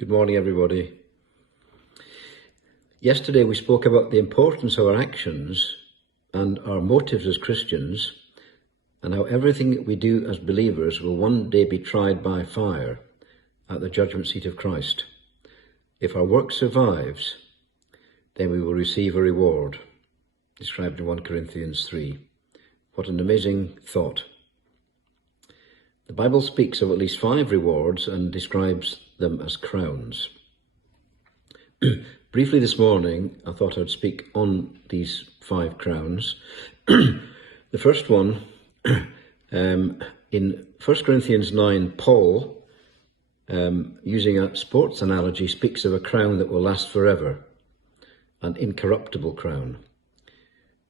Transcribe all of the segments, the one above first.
Good morning, everybody. Yesterday we spoke about the importance of our actions and our motives as Christians, and how everything that we do as believers will one day be tried by fire at the judgment seat of Christ. If our work survives, then we will receive a reward, described in 1 Corinthians 3. What an amazing thought. The Bible speaks of at least 5 rewards and describes them as crowns. Briefly this morning, I thought I'd speak on these 5 crowns. The first one, in 1 Corinthians 9, Paul, using a sports analogy, speaks of a crown that will last forever, an incorruptible crown.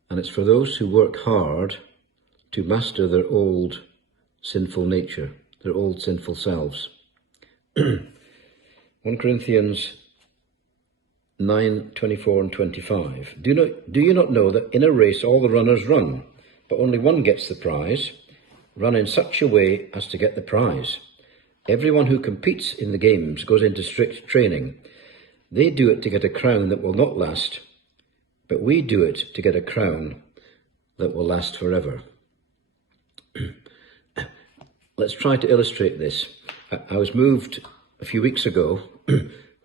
And it's for those who work hard to master their old sinful nature, their old sinful selves. 1 Corinthians 9:24 and 25. Do you not know that in a race all the runners run, but only one gets the prize? Run in such a way as to get the prize. Everyone who competes in the games goes into strict training. They do it to get a crown that will not last, but we do it to get a crown that will last forever. Let's try to illustrate this. I was moved a few weeks ago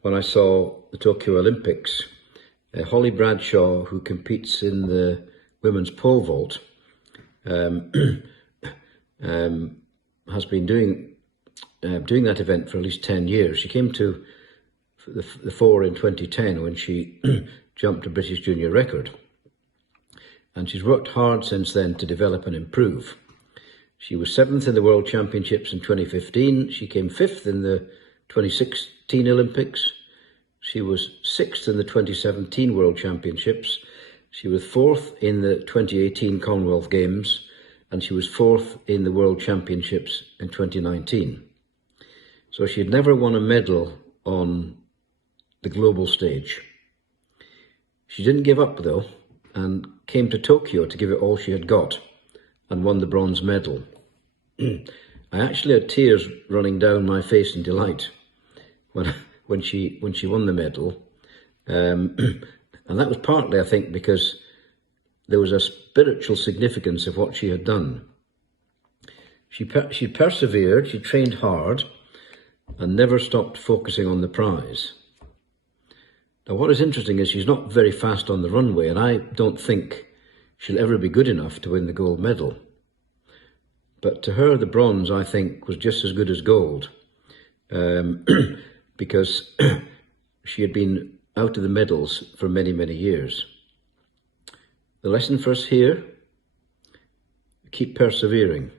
when I saw the Tokyo Olympics. Holly Bradshaw, who competes in the women's pole vault, has been doing that event for at least 10 years. She came to the 4 in 2010 when she jumped a British junior record. And she's worked hard since then to develop and improve. She was 7th in the World Championships in 2015. She came 5th in the 2016 Olympics. She was 6th in the 2017 World Championships. She was 4th in the 2018 Commonwealth Games, and she was 4th in the World Championships in 2019. So she had never won a medal on the global stage. She didn't give up though, and came to Tokyo to give it all she had got, and won the bronze medal. I actually had tears running down my face in delight when she won the medal, and that was partly, I think, because there was a spiritual significance of what she had done. She persevered, she trained hard, and never stopped focusing on the prize. Now, what is interesting is she's not very fast on the runway, and I don't think she'll ever be good enough to win the gold medal. But to her, the bronze, I think, was just as good as gold, because she had been out of the medals for many, many years. The lesson for us here: keep persevering.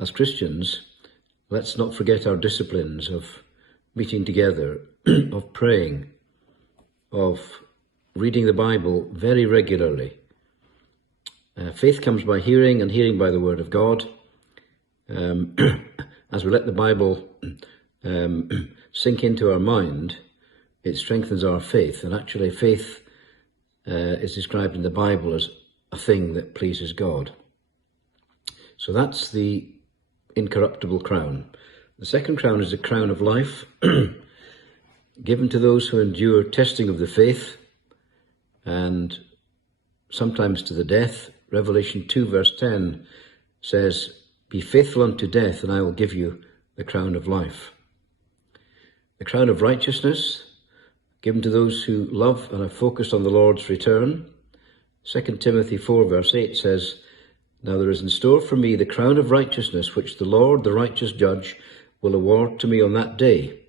As Christians, let's not forget our disciplines of meeting together, of praying, of reading the Bible very regularly. Faith comes by hearing, and hearing by the Word of God. As we let the Bible sink into our mind, it strengthens our faith. And actually, faith is described in the Bible as a thing that pleases God. So that's the incorruptible crown. The second crown is the crown of life, given to those who endure testing of the faith, and sometimes to the death. Revelation 2 verse 10 says, "Be faithful unto death, and I will give you the crown of life." The crown of righteousness, given to those who love and are focused on the Lord's return. 2 Timothy 4 verse 8 says, "Now there is in store for me the crown of righteousness, which the Lord, the righteous judge, will award to me on that day,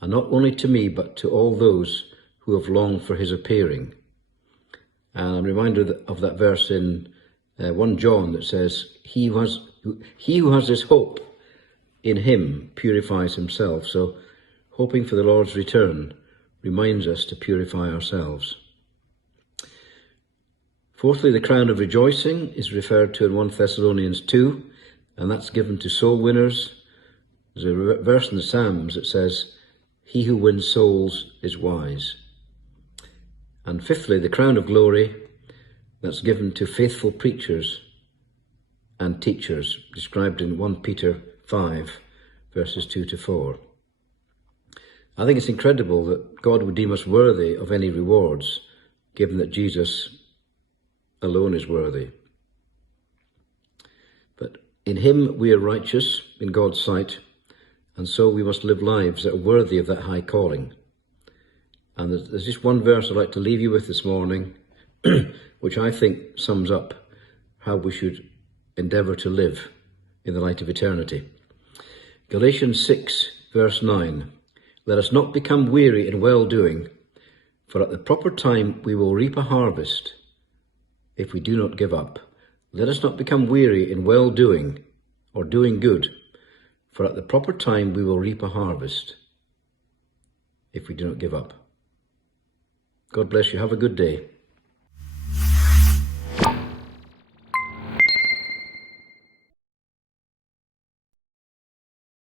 and not only to me, but to all those who have longed for his appearing." And I'm reminded of that verse in 1 John that says, he who has this hope in him purifies himself. So hoping for the Lord's return reminds us to purify ourselves. Fourthly, the crown of rejoicing is referred to in 1 Thessalonians 2, and that's given to soul winners. There's a verse in the Psalms that says, "He who wins souls is wise." And fifthly, the crown of glory, that's given to faithful preachers and teachers, described in 1 Peter 5, verses 2 to 4. I think it's incredible that God would deem us worthy of any rewards, given that Jesus alone is worthy. But in him we are righteous in God's sight, and so we must live lives that are worthy of that high calling. And there's just one verse I'd like to leave you with this morning, which I think sums up how we should endeavour to live in the light of eternity. Galatians 6, verse 9. Let us not become weary in well-doing, for at the proper time we will reap a harvest if we do not give up. Let us not become weary in well-doing or doing good, for at the proper time we will reap a harvest if we do not give up. God bless you. Have a good day.